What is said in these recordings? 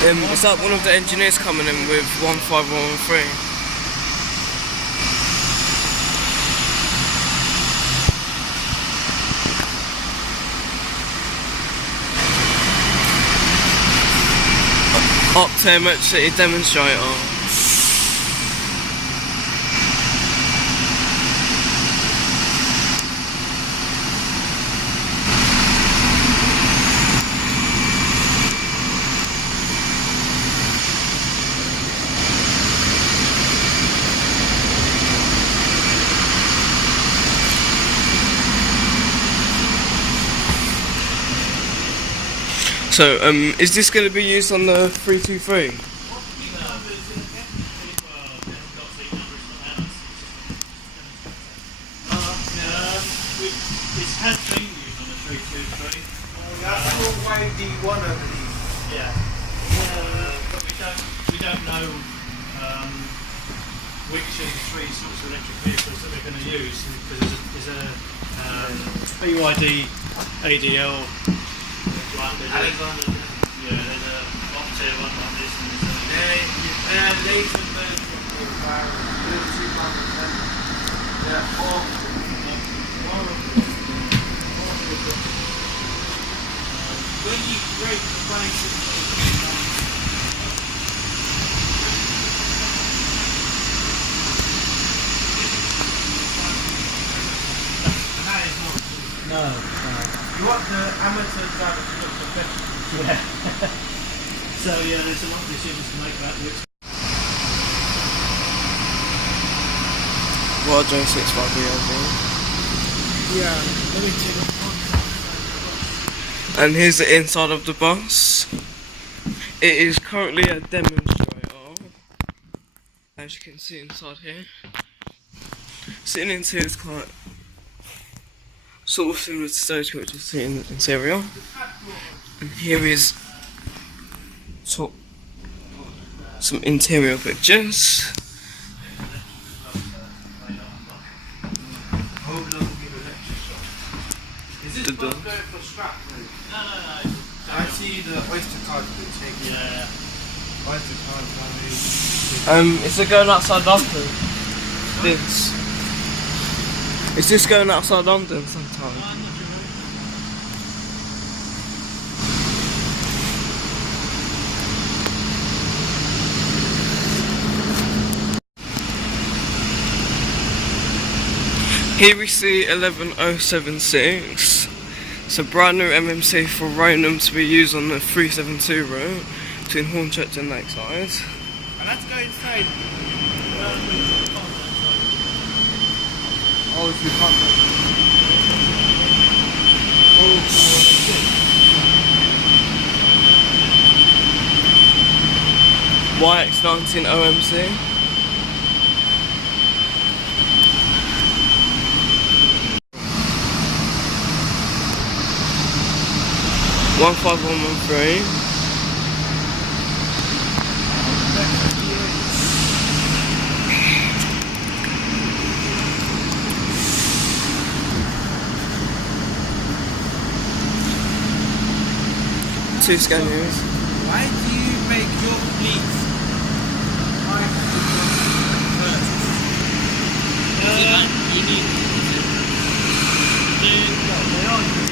Is that one of the engineers coming in with 15113? Optare metrocity demonstrator. So, is this going to be used on the 323? It has been used on the 323. That's all AD1 over these. Yeah. But we don't know which of the three sorts of electric vehicles that they're going to use, because there's a BYD ADL London. Yeah, there's a Optare one like this, and there's a Later version of the when you break the base of No. You want the amateur driver to look professional. yeah. So yeah, there's a lot of decisions to make about which. Well, J65BLV. Yeah, let me take a And here's the inside of the bus. It is currently a demonstrator, as you can see inside here. Sitting into is quite sort of similar to Stagecoach's seating interior. And here is some interior pictures. Is this bus going for strap move? No. I see the Oyster card being taken. Yeah. Oyster card value. Is it going outside London? This. Is this going outside London sometime? I'm not sure. 'Here we see 11076. It's a brand new MMC for Rainham to be used on the 372 route between Hornchurch and Lakeside. And that's going inside. Oh, if you can't YX19 OMC. One 5113. Two scanners. Why do you make your fleet You need. They are using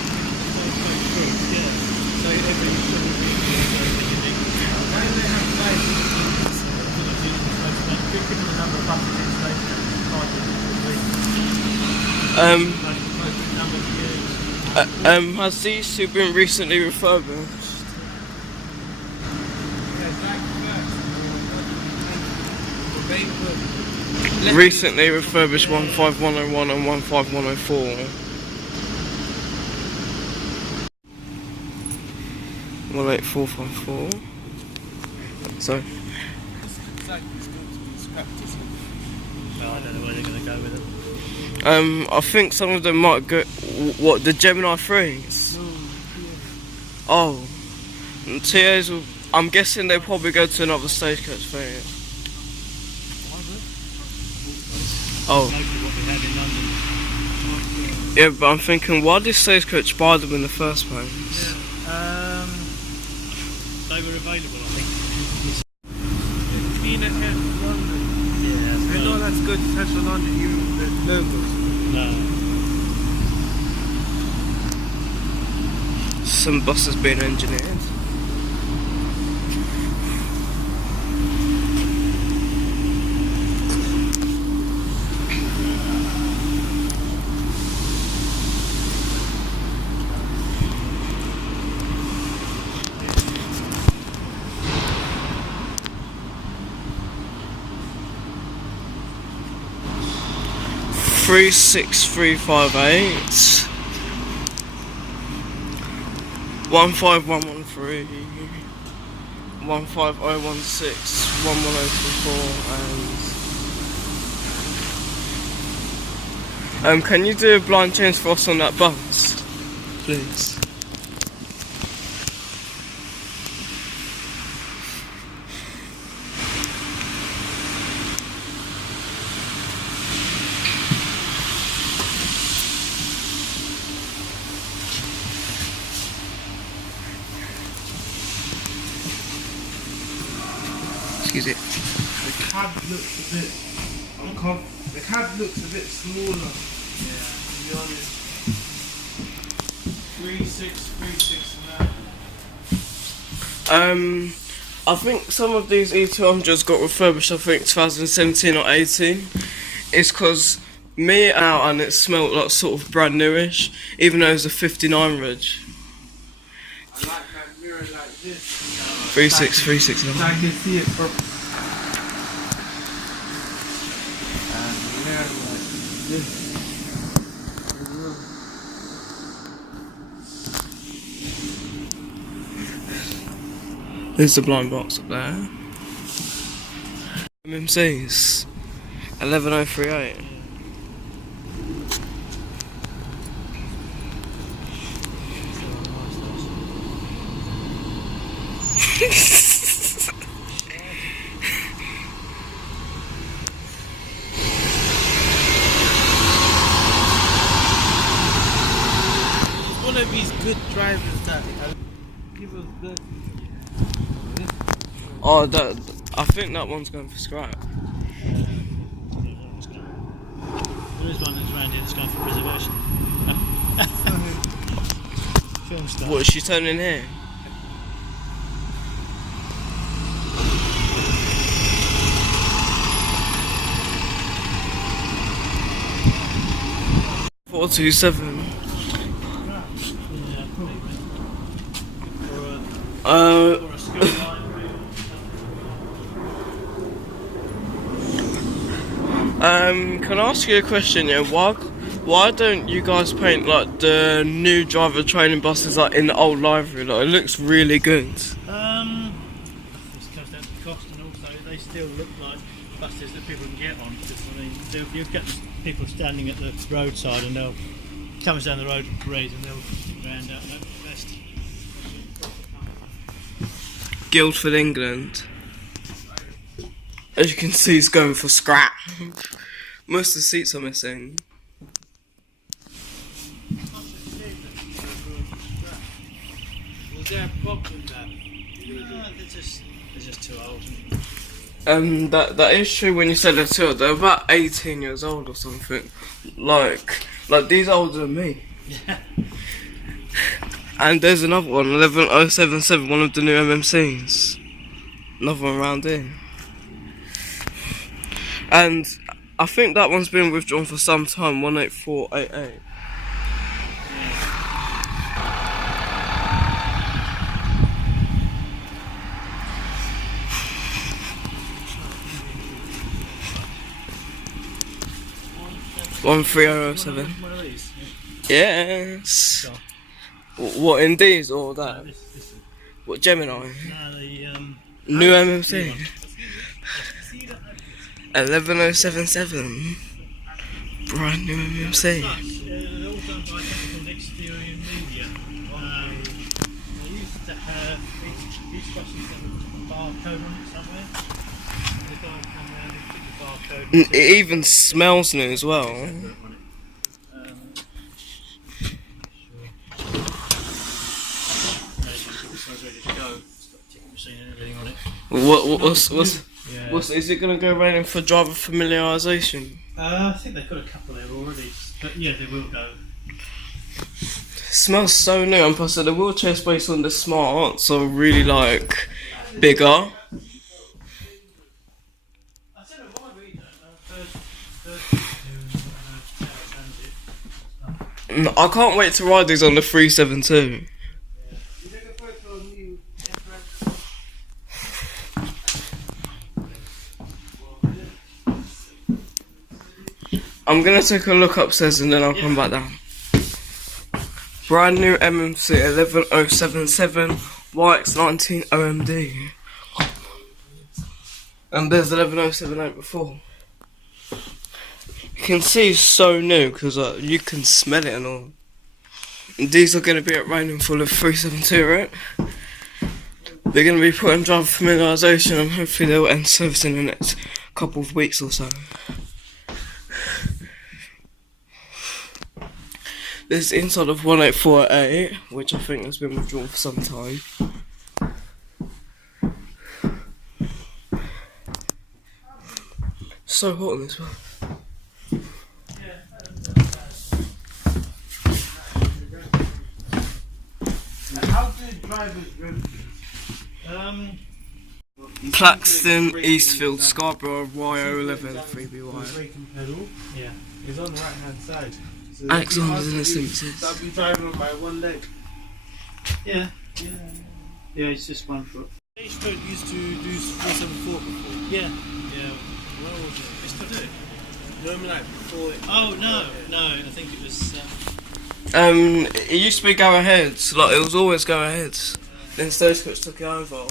yeah. So every why do they have lights? given the number of buses in station, has these two been recently refurbished? Recently refurbished 15101 and 15104. 18454. Sorry. No, I don't know where they're going to go with it. I think some of them might go. What, the Gemini 3s? Oh, and TAs will. I'm guessing they'll probably go to another Stagecoach variant. Oh. Mostly what we had in London. Yeah, but I'm thinking, why did Stagecoach buy them in the first place? They were available, I think. seen it in London. Yeah, I know that's good, central London, even the locals. No. Some buses being engineered. Three 6 3 5 8 15113 15016 11024 and can you do a blind change for us on that bus, please? Excuse it. The cab looks a bit uncomfortable. The cab looks a bit smaller. Yeah. To be honest. 3639. I think some of these E200s got refurbished, I think 2017 or 18. It's because me out and it smelled like sort of brand newish, even though it was a 59 reg. I like that mirror like this. 36369. So I can see it from. And mirror like this. There's the blind box up there. MMCs 11038. One of these good drivers that people good. Oh, I think that one's going for scrap. There is one that's around here that's going for preservation. Film stuff. What is she turning here? Four 2 7. Yeah, probably. Or a school line. Can I ask you a question? Yeah, why don't you guys paint like the new driver training buses like in the old livery? Like it looks really good. This comes down to cost, and also they still look like buses that people can get on. Because I mean, you get people standing at the roadside and they'll come down the road with parades and they'll round out the best. Guildford, England. As you can see, it's going for scrap. Most of the seats are missing. Was there a problem that? They're just too old. That is true when you say they're too old. They're about 18 years old or something. Like these older than me. Yeah. And there's another one, 11077, one of the new MMCs. Another one around here. And I think that one's been withdrawn for some time, 18488. One 3007. One of these. Yes. So, What, in these or that? this What, Gemini? no, the New MMC. new one. 11077. Brand new MMC. They're all done by a company called Exterior Media. They used to have each bus used to have a barcode on it somewhere. And the guy come around and put the barcode. It even smells new as well. This one's ready to go. It's got a ticket machine and everything on it. What's Is it going to go Rainham for driver familiarisation? I think they've got a couple there already, but yeah, they will go. It smells so new, and plus the wheelchair space on the Smarts are really like bigger. I don't know why we don't. I can't wait to ride these on the 372. I'm gonna take a look upstairs and then I'll come back down. Brand new MMC 11077 YX19 OMD. And there's 11078 before. You can see it's so new because you can smell it and all. And these are going to be at Rainham for the 372, right? They're going to be putting driver familiarisation and hopefully they'll end service in the next couple of weeks or so. This is inside of 18488, which I think has been withdrawn for some time. So hot in this one. How do drivers rent? Plaxton, Eastfield, Scarborough, YO11 3BY. Braking pedal. Yeah. It's on the right hand side. So Axons and assemblies. That'll be driving by one leg. Yeah. Yeah, it's just one foot. Stagecoach used to do 474 before. Yeah. Where was it? It's to do. Normally like before it. Oh no, I think it was. It used to be go ahead, like it was always go ahead. Then Stagecoach took it over.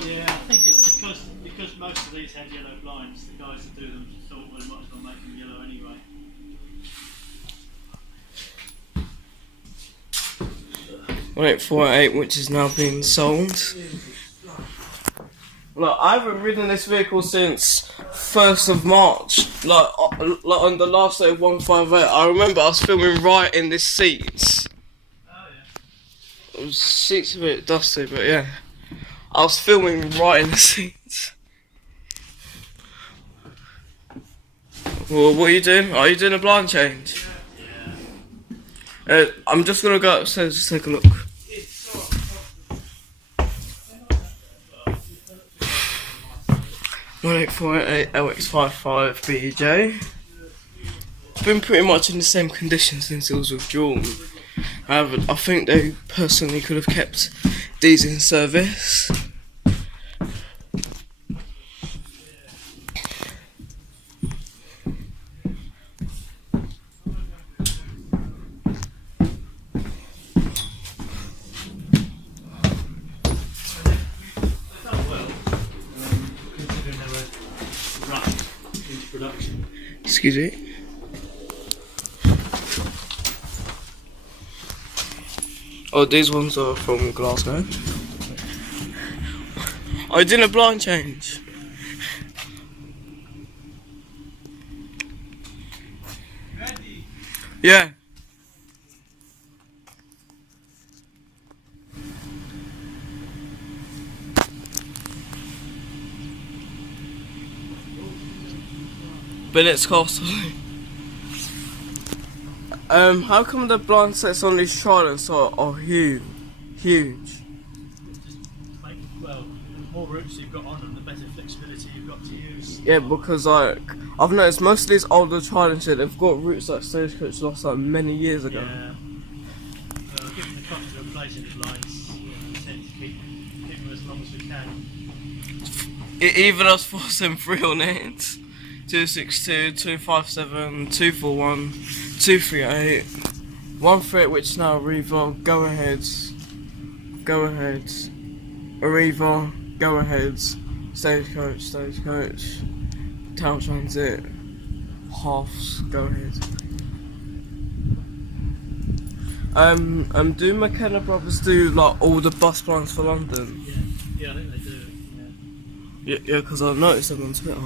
Yeah, I think it's because most of these had yellow blinds. The guys that do them thought, well, might as well make them yellow anyway. Wait, 48, which is now being sold. Look, I haven't ridden this vehicle since 1st of March. Like on the last day of 158. I remember I was filming right in this seat. Oh yeah. The seat's a bit dusty, but yeah. I was filming right in the seats. Well, what are you doing? Are you doing a blind change? Yeah. I'm just gonna go upstairs to take a look. 1848 LX55 BJ. It's been pretty much in the same condition since it was withdrawn. However, I think they personally could have kept these in service. Excuse me. Oh, these ones are from Glasgow. I did a blind change. Ready? Yeah. But it's costly. How come the blind sets on these tridents are huge? Just make, well, the more routes you've got on them, the better flexibility you've got to use. Yeah, because like I've noticed most of these older tridents here, they've got routes that Stagecoach lost like many years ago. Yeah. Given the cost of replacing the blinds, we tend to keep them as long as we can. Even us forcing 3 on it. 262, 257, 241, 238, 138, which is now Arriva, go ahead, Arriva, go ahead, Stagecoach, Town Transit, halves, go ahead. Do McKenna Brothers do like all the bus plans for London? Yeah, I think they do. Yeah, because I've noticed them on Twitter.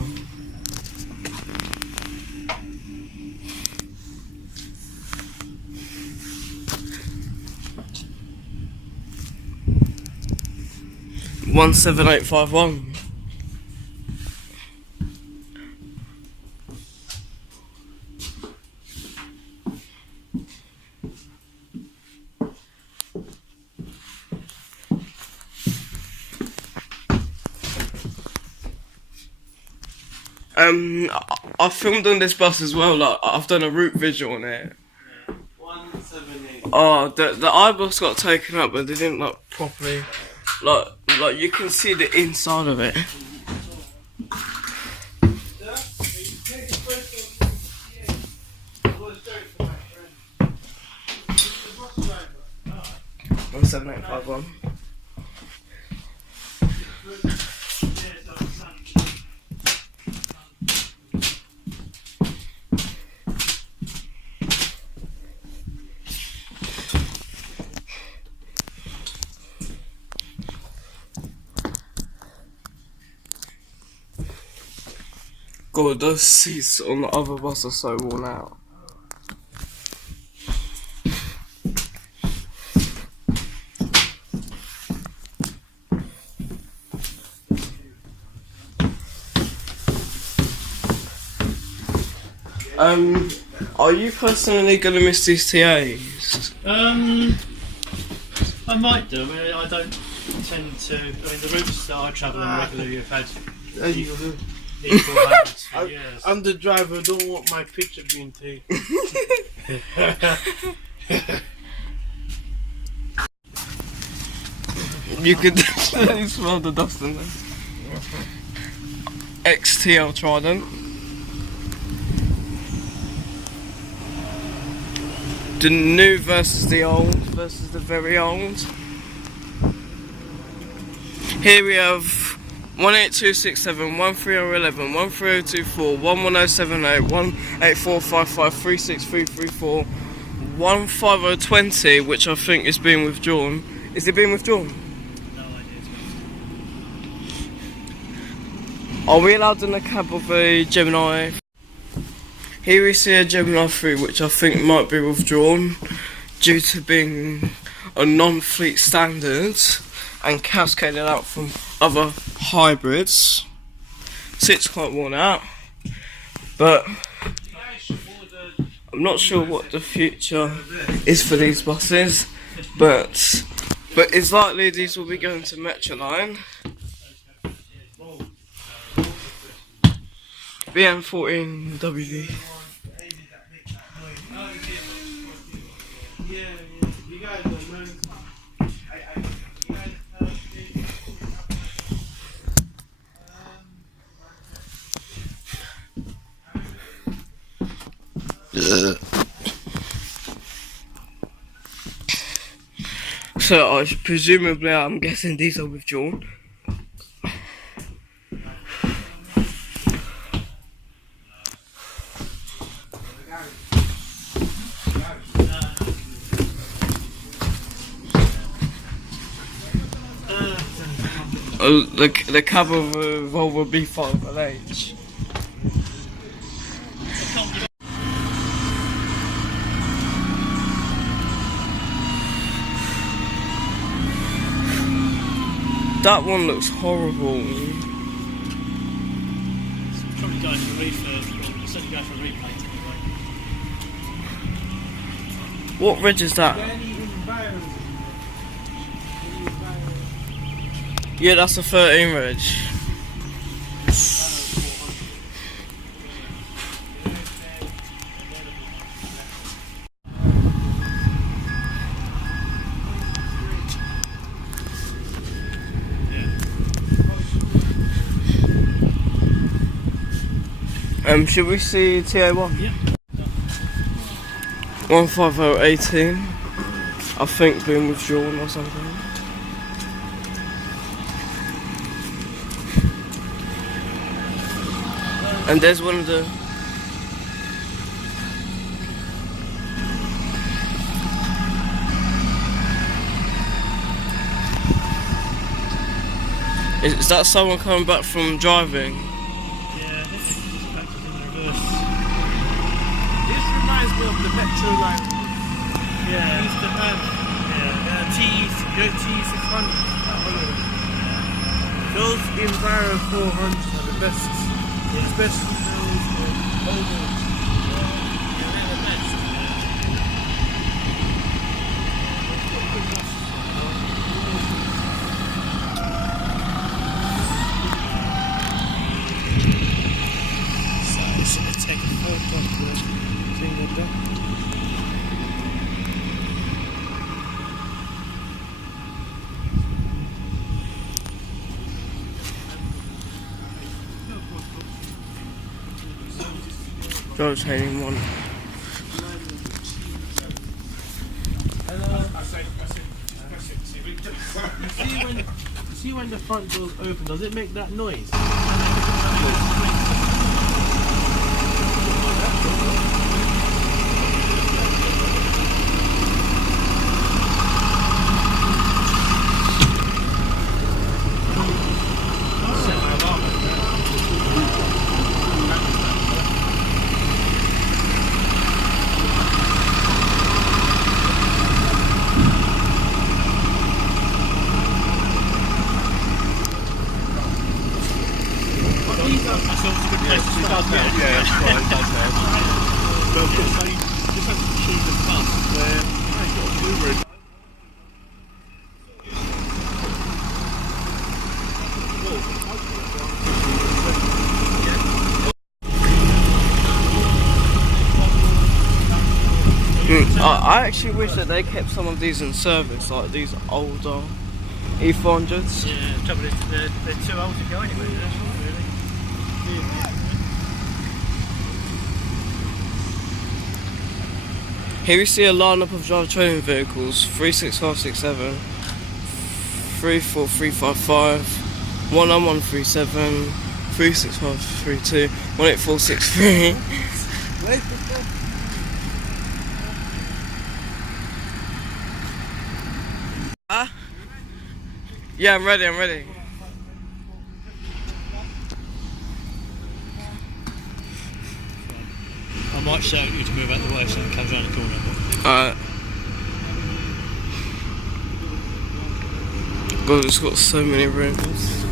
17851. I filmed on this bus as well. Like I've done a route visual on it. 178. Oh, the iBus got taken up, but they didn't like properly. Like you can see the inside of it. Yeah? 17851. God, those seats on the other bus are so worn out. Are you personally gonna miss these TAs? I might do. I mean, I don't tend to. I mean, the routes that I travel on regularly have had equal habits for years. I'm the driver, don't want my picture being taken. You could definitely smell the dust in there. XTL Trident. The new versus the old versus the very old. Here we have 18267, 13011, 13024, 11078, 18455, 36334, 15020, which I think is being withdrawn. Is it being withdrawn? No idea. Are we allowed in the cab of a Gemini? Here we see a Gemini 3, which I think might be withdrawn due to being a non-fleet standard and cascaded out from other hybrids. Sits quite worn out, but I'm not sure what the future is for these buses, but it's likely these will be going to Metroline. BM14WV. So presumably I'm guessing these are withdrawn. The cab of a Volvo B5LH. That one looks horrible. It's probably going for refurb, or certainly going for repaint anyway. What reg is that? Yeah, that's a 13 reg. Should we see TA1? Yeah. 15018. I think being withdrawn or something. And there's one of the Is that someone coming back from driving? Yeah, this is back to the reverse. This reminds me of the metro line. Yeah. Used to have Yeah. T600. Those Enviro 400s are the best. Especially those ovals. Yeah, they're the best. So I should take a photo of the thing like that. Rotating one. See when the front door's open, does it make that noise? I actually wish that they kept some of these in service, like these older E400s. Yeah, the trouble is they're too old to go anywhere, really. Here we see a lineup of drive training vehicles: 36567, 34355, 19137, 36532, 18463. Yeah, I'm ready, I'm ready. I might shout you to move out the way so it comes around the corner. Alright. God, it's got so many rooms.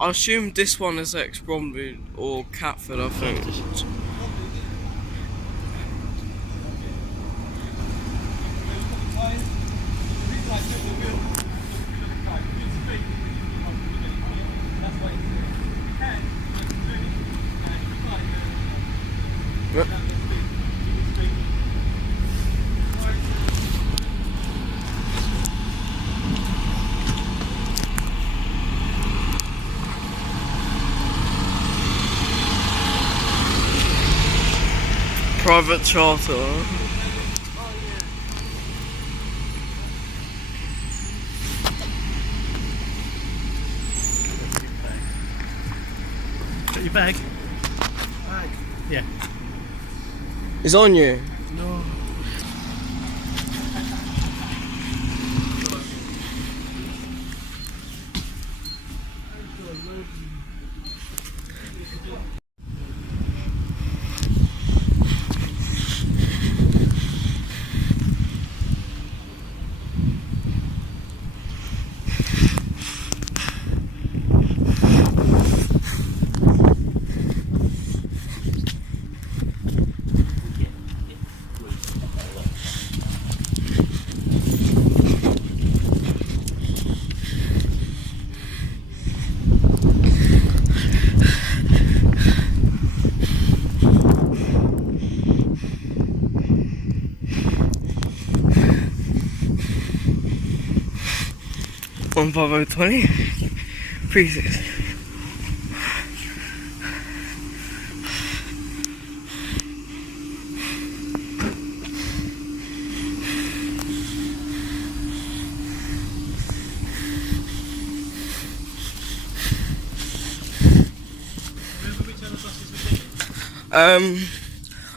I assume this one is ex-Bromley or Catford, I think. Yep. Private charter. Got your bag? Bag? Yeah. It's on you. No. On Volvo 20 pieces.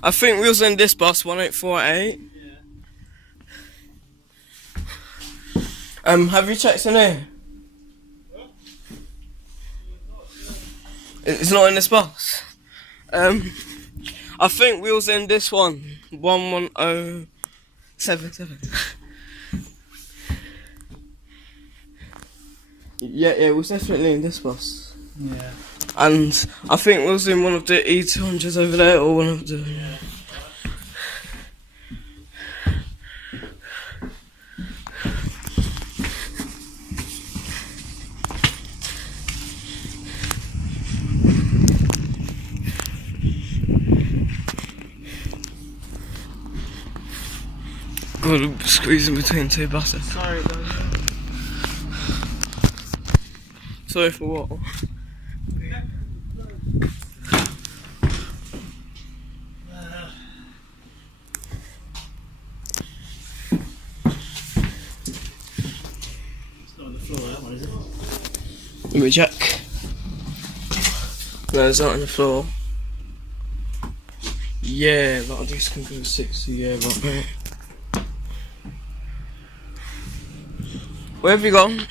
I think we was in this bus 1848. Have you checked in here? It's not in this bus. I think we was in this one, 11077. Yeah, it was definitely in this bus. Yeah. And I think we was in one of the E200s over there, or one of the... Yeah. God, I'm squeezing between two buses. Sorry, guys. Sorry for what? It's not on the floor, that one, is it? Let me check. No, it's not on the floor. Yeah, like this can go 60, yeah, right, mate. Where have you gone?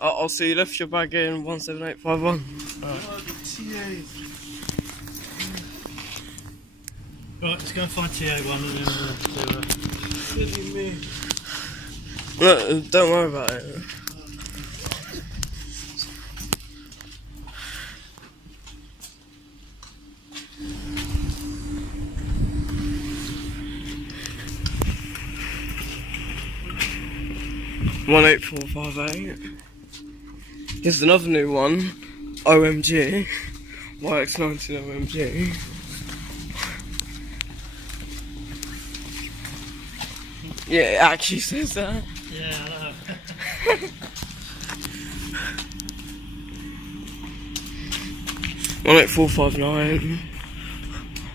Oh, so you left your bag in 17851. Right, let's go and find TA1 and then we'll do No, don't worry about it. One 8458. Here's another new one. OMG. YX19 OMG. Yeah, it actually says that. Yeah, I know. 18459.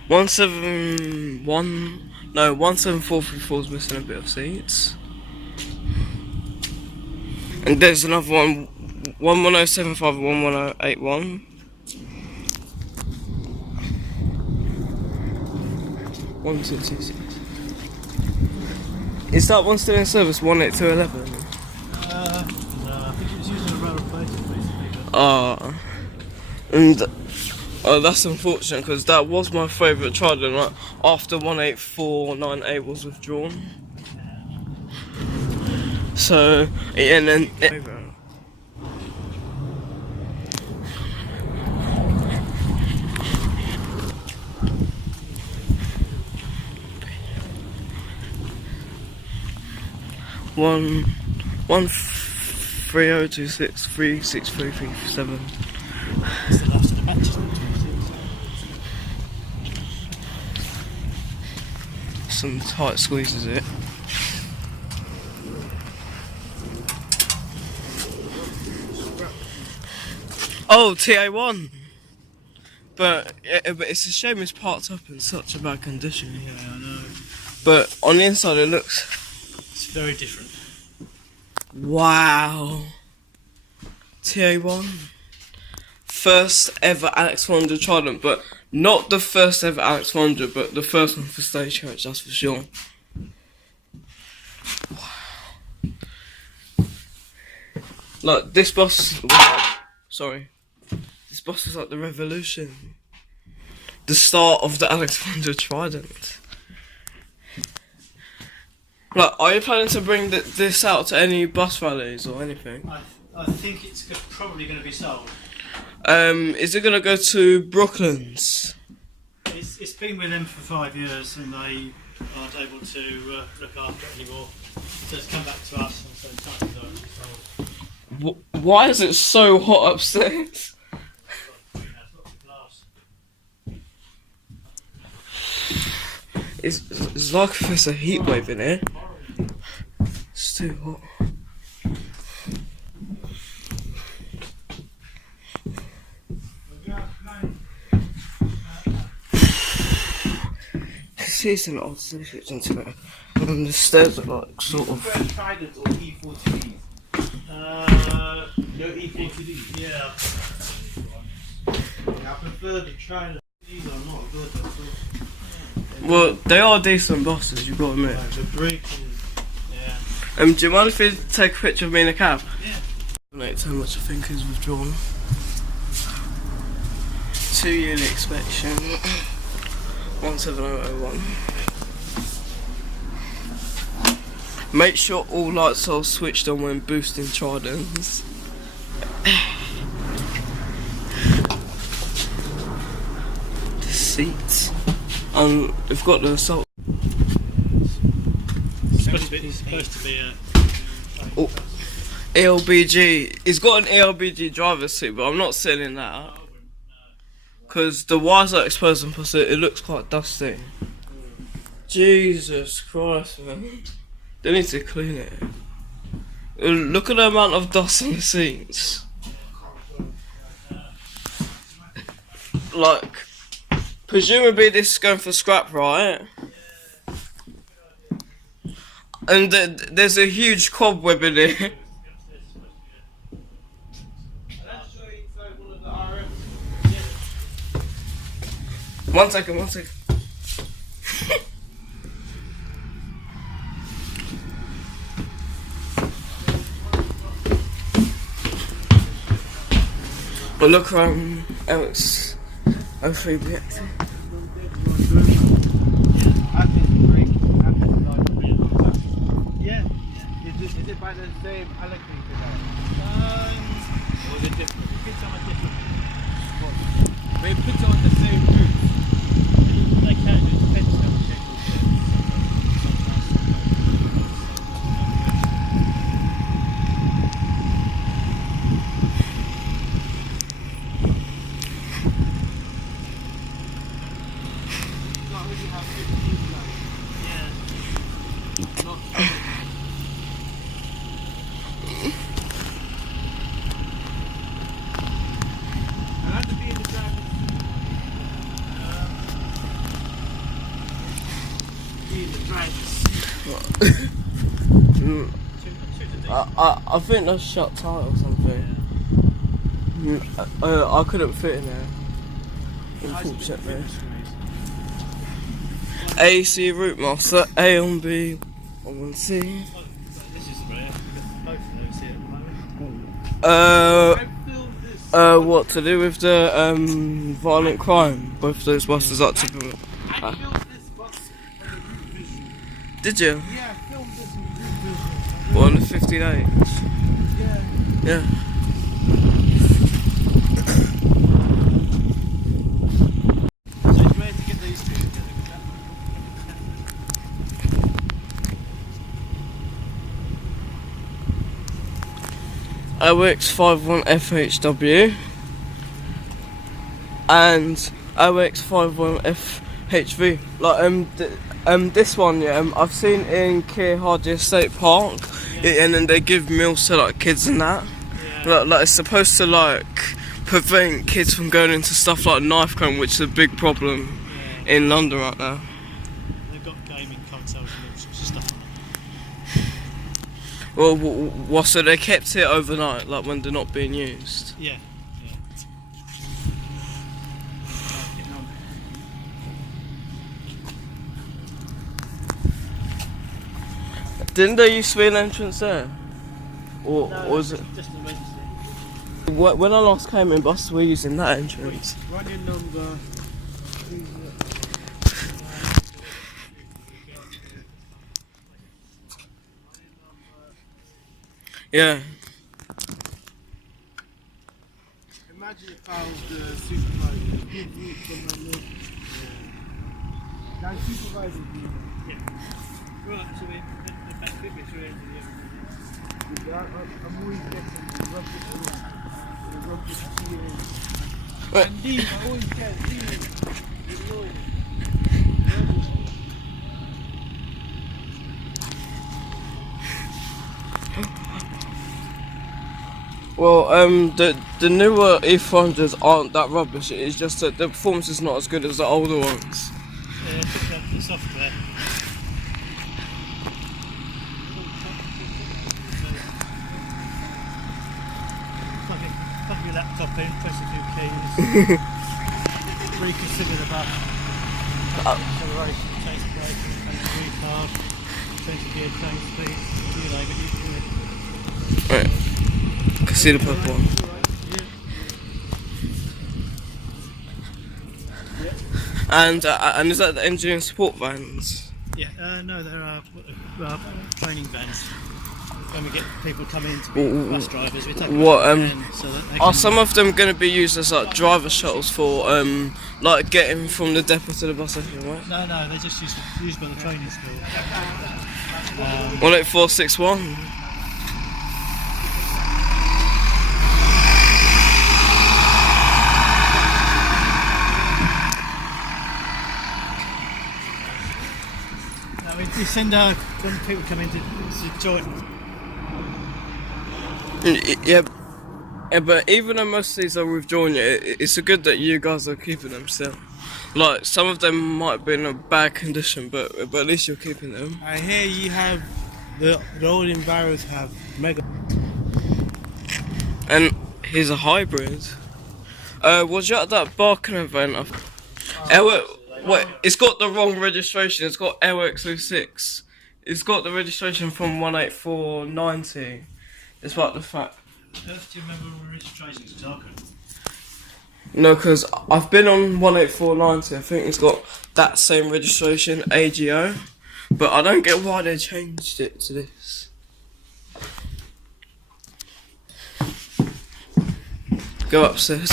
17434 is missing a bit of seats. And there's another one, 11075 and 11081. 1226. Is that one still in service? 18211? No, I think it was using a rail replacement basically. And that's unfortunate because that was my favourite trident. Like after 18498 was withdrawn. So and then one 3026 36337. It's the last of the matches. Some tight squeezes it. Oh, TA1. But it's a shame it's parked up in such a bad condition. Yeah, I know. But on the inside it looks... It's very different. Wow. TA1. First ever Alex 100 Trident, but not the first ever Alex 100, but the first one for Stagecoach, that's for sure. Wow. Like, this bus was like, sorry. This bus was like the revolution. The start of the Alex 100 Trident. Like, are you planning to bring this out to any bus rallies or anything? I think it's probably going to be sold. Is it going to go to Brooklands? It's been with them for 5 years and they aren't able to look after it anymore. So it's come back to us and so it's time to sold. Why is it so hot upstairs? It's like if there's a heat wave in here. It's too hot. See, it's an odd switch into it. And the stairs are like sort of. Tridents or E40s. No E40D. Yeah. I prefer the trident. These are not good at all. Well, they are decent buses, you've got to admit. The braking. Yeah. Do you mind if you take a picture of me in a cab? Yeah. How much I think is withdrawn. 2 yearly inspection. 17001. Make sure all lights are switched on when boosting tridents. The seats. We've got the assault. It's supposed to be a. Oh, ELBG. He's got an ELBG driver's seat, but I'm not sitting in that. Because the wires are exposed and plus it looks quite dusty. Jesus Christ, man. They need to clean it. Look at the amount of dust on the seats. Like, presumably this is going for scrap, right? And there's a huge cobweb in it. One second. Well, look around Eric's O3B active. Yeah. Is it by the same allocator or is it different? It fits on a different spot. But it fits on the same route. They can, it depends on the shape. I think that's shut tight or something. I couldn't fit in there. Unfortunately. AC routemaster, A on B, on C. This is rare. Both of those here at the moment. What to do with the violent crime? Both those buses up to. I filmed this bus on the route vision. Did you? Yeah, I filmed this on the route vision. What, on the 58? Yeah. Yeah. So it's rare to get these two together. OX51 FHW and OX51 FHV. Like this one, yeah, I've seen in Keir Hardie Estate Park, and then they give meals to like kids and that. Yeah. Like it's supposed to like prevent kids from going into stuff like knife crime, which is a big problem in London right now. They've got gaming consoles and all sorts of stuff on them. Well, so they kept it overnight, like when they're not being used. Yeah. Didn't there used to be an entrance there? Or was it? Just an emergency. When I last came in, buses were using that entrance. Running number. Yeah. Imagine if I was the supervisor. Good route from my leg. That supervisor would be. Right, so the back bit is really I'm always getting the rubbish here. Right. And these, I always get these. Annoying. Well, the newer E400s aren't that rubbish. It's just that the performance is not as good as the older ones. Yeah, pick up the software. laptop in, press a few keys, reconfigure the bus, acceleration, change the brake, change the retard, change the gear, change speed, you name it. Right. Can see the purple one. And is that the engineering support vans? Yeah, no, there are training vans. When we get people coming in to be bus drivers, we take them so that they are can... some of them going to be used as like driver shuttles for like getting from the depot to the bus station, right? No, they're just used by the training school. 18461. We send when people come in to join. Yeah, but even though most of these are withdrawn, it's a good that you guys are keeping them still. Like some of them might be in a bad condition, but at least you're keeping them. I hear you have the old Enviros have mega. And here's a hybrid. Was you at that Barking event? Wait, it's got the wrong registration. It's got LX06. It's got the registration from 18490. Despite the fact. Do you remember when registration is talking? No, because I've been on 18490. I think it's got that same registration, AGO. But I don't get why they changed it to this. Go upstairs.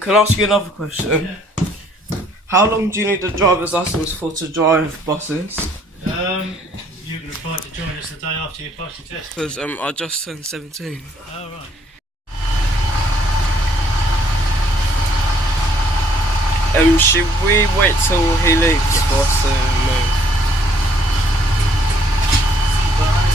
Can I ask you another question? Yeah. How long do you need a driver's license for to drive buses? You can apply to join us the day after you pass your test. Because I just turned 17. Oh, right. Should we wait till he leaves for us to move? Right.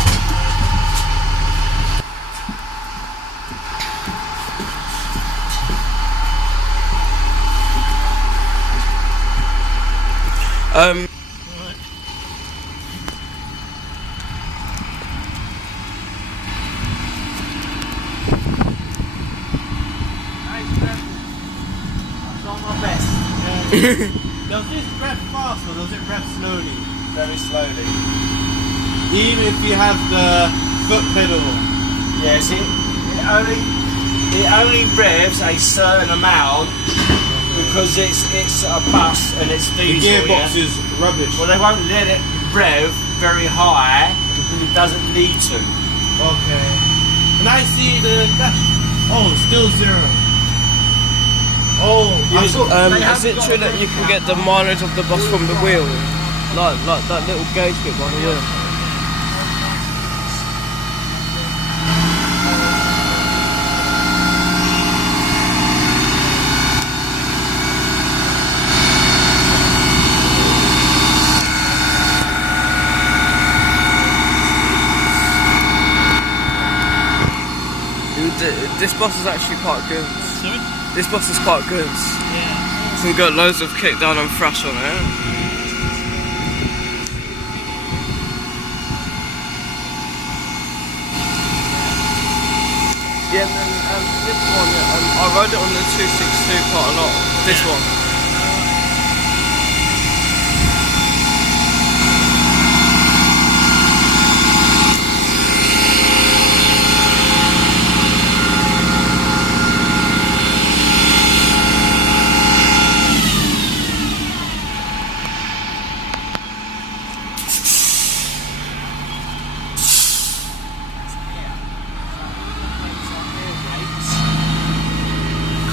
My best. Does this rev fast or does it rev slowly? Very slowly. Even if you have the foot pedal. Yes, it only revs a certain amount because it's a bus and it's The diesel. gearbox Yeah? is rubbish. Well, they won't let it rev very high because it doesn't need to. Okay. And I see the dash. Oh, still 0. Oh, Is it true that you can get the mileage of the bus from the wheel? Like that little gauge bit by the wheel? This bus is actually quite good. Sorry? This bus is quite good. Yeah. So we've got loads of kick down and thrash on it. Yeah, and then this one, I rode it on the 262 quite a lot. This one.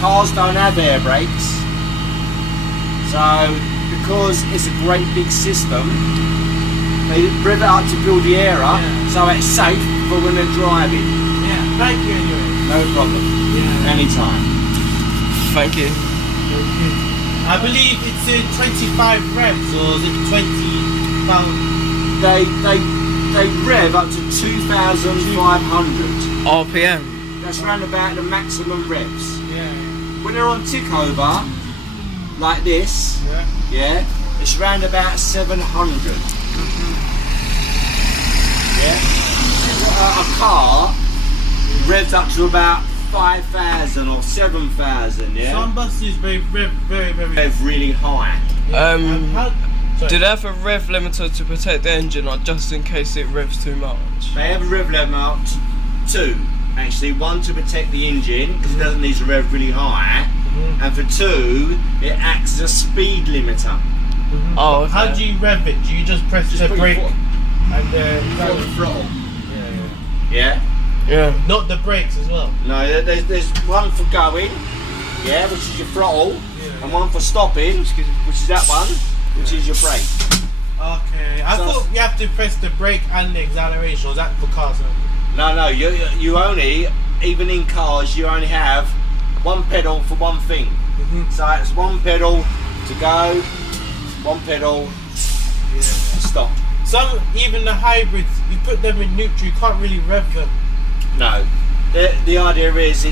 Cars don't have air brakes, So because it's a great big system, they rev it up to build the air up, so it's safe for when they're driving. Yeah, thank you anyway. No problem. Yeah. Anytime. Thank you. I believe it's 25 revs, or is it 20 pounds? They rev up to 2,500 RPM. That's round about the maximum revs. Yeah. When they're on tick over, like this, yeah, it's round about 700. Yeah. A car revs up to about 5,000 or 7,000. Yeah. Some buses rev very. Rev really high. Do they have a rev limiter to protect the engine, or just in case it revs too much? They have a rev limiter, two actually. One to protect the engine because it doesn't need to rev really high, and for two, it acts as a speed limiter. Oh, okay. How do you rev it? Do you just press the brake and the throttle? Yeah. Yeah. Not the brakes as well. No, there's one for going, yeah, which is your throttle, and one for stopping, which is that one, which is your brake. Okay, I thought you have to press the brake and the acceleration. Or is that for cars? No, you only, even in cars, you only have one pedal for one thing. So it's one pedal to go, one pedal to stop. Some, even the hybrids, you put them in neutral, you can't really rev them. No. The idea is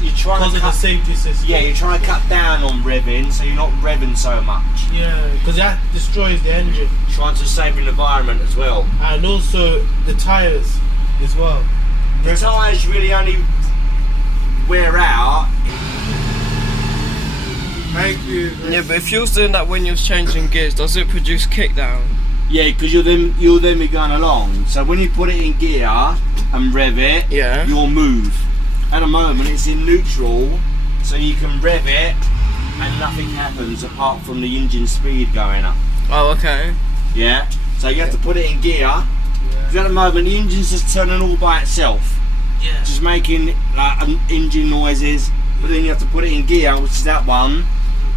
you're trying because to of the safety system. Yeah, you're trying to cut down on revving, so you're not revving so much. Yeah, because that destroys the engine. Trying to save the environment as well. And also the tyres as well. The tyres really only wear out. Thank you. Yeah, but if you was doing that when you was changing gears, does it produce kickdown? Yeah, because you'll then be going along. So when you put it in gear and rev it, you'll move. At the moment it's in neutral, so you can rev it and nothing happens apart from the engine speed going up. Oh, okay. Yeah, so you have to put it in gear. Because at the moment the engine's just turning all by itself. Yeah. Just making like engine noises, but then you have to put it in gear, which is that one,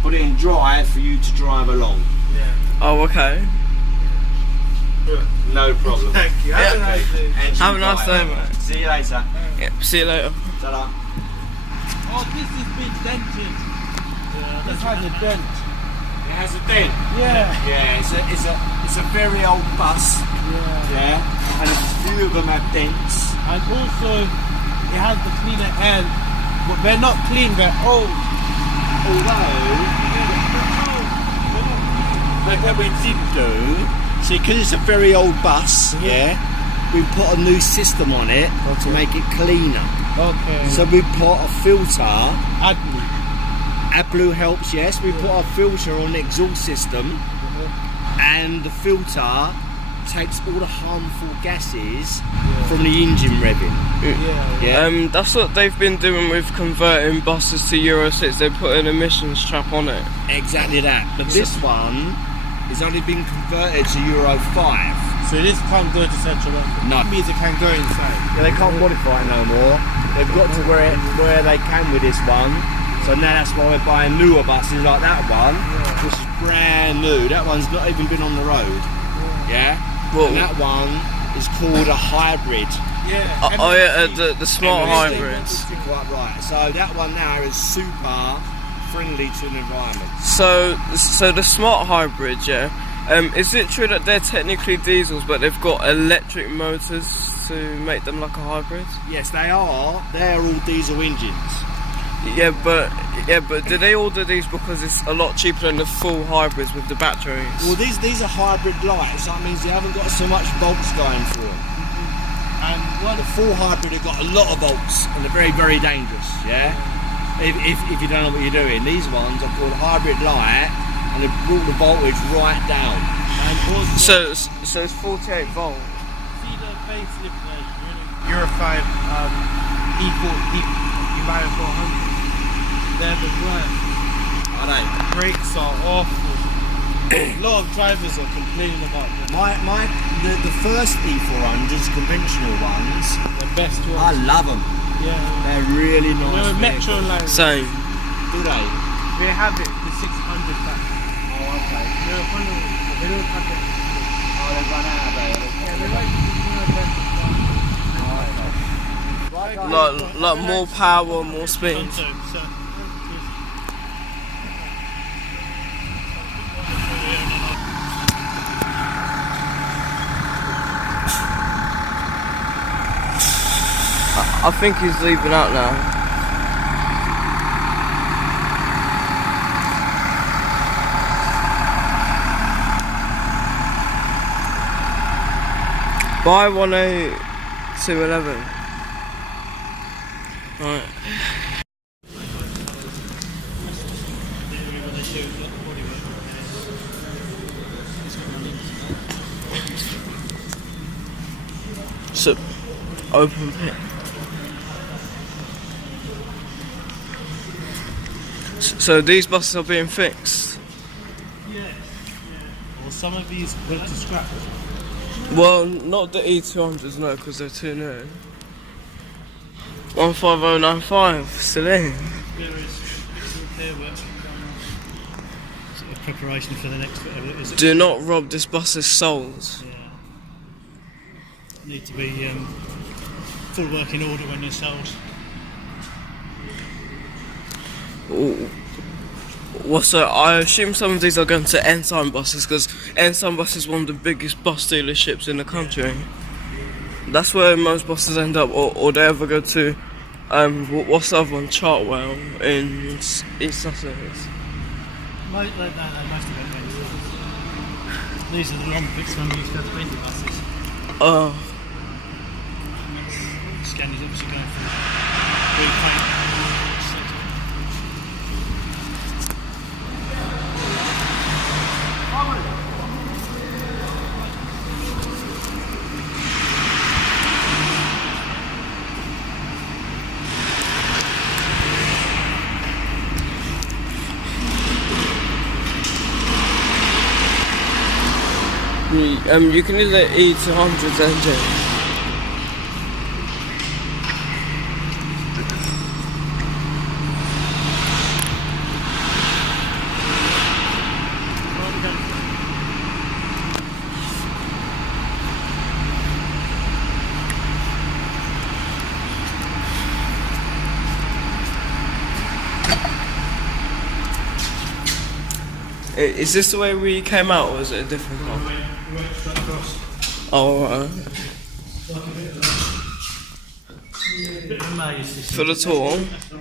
put it in drive for you to drive along. Yeah. Oh, okay. No problem. Thank you. Have a nice day. Have a nice day, mate. See you later. Yep, see you later. Ta-da. Oh, this has been dented. Yeah, this has a dent. It has a dent. Yeah. Yeah, it's a very old bus. Yeah. And a few of them have dents. And also, it has the cleaner air. But they're not clean, they're old. But what we did do, see, because it's a very old bus, we put a new system on it to make it cleaner. Okay. So we put a filter. AdBlue. AdBlue helps, yes. We put a filter on the exhaust system, and the filter takes all the harmful gases from the engine revving. That's what they've been doing with converting buses to Euro 6. They put an emissions trap on it. Exactly that. But this one has only been converted to Euro 5. So this can't go to Central London? No. That means it can go inside? Yeah, they can't modify it no more. They've got to where they can with this one. So now that's why we're buying newer buses like that one, which is brand new. That one's not even been on the road. Yeah? And that one is called a hybrid. Yeah. The smart hybrids. You're quite right. So that one now is super friendly to the environment. So the smart hybrids, is it true that they're technically diesels, but they've got electric motors to make them like a hybrid? Yes, they are. They're all diesel engines. Yeah, but do they order these because it's a lot cheaper than the full hybrids with the batteries? Well, these are hybrid lights. That means they haven't got so much volts going through them. And the full hybrid have got a lot of volts and they're very, very dangerous. Yeah. If you don't know what you're doing, these ones are called hybrid light, and they've brought the voltage right down. And also, so it's 48 volt. See the facelift version, Euro 5 E40 they're the worst. Are they? Brakes are awful. A lot of drivers are complaining about them. The first E400s, conventional ones, The best ones. I love them. Yeah. They're really nice. Metro line. Same. Do they? They have it, the 600 back. okay. They don't cut them. Oh, they've run out of there. Yeah, they like Like more power, more speed. I think he's leaving out now. By 18211. Right. So, open pit. So these buses are being fixed? Yeah. Well, some of these went to scrap. Well, not the E200s, no, because they're too new. 15095, still in. There is repair work sort of preparation for the next whatever it is. Do not rob this bus's souls. Yeah. Need to be full working order when they're sold. Well, so I assume some of these are going to Ensign buses, because Ensign bus is one of the biggest bus dealerships in the country. That's where most buses end up, or they ever go to, what's the other one, Chartwell in East Sussex. Most of them these are the long fixed ones used to go to Bendy buses. Oh. Scanners obviously going for repaint. You can use the E200's engine. Is this the way we came out, or is it a different one? We went straight across. Oh, right. Bit of a maze, this For the tour. is.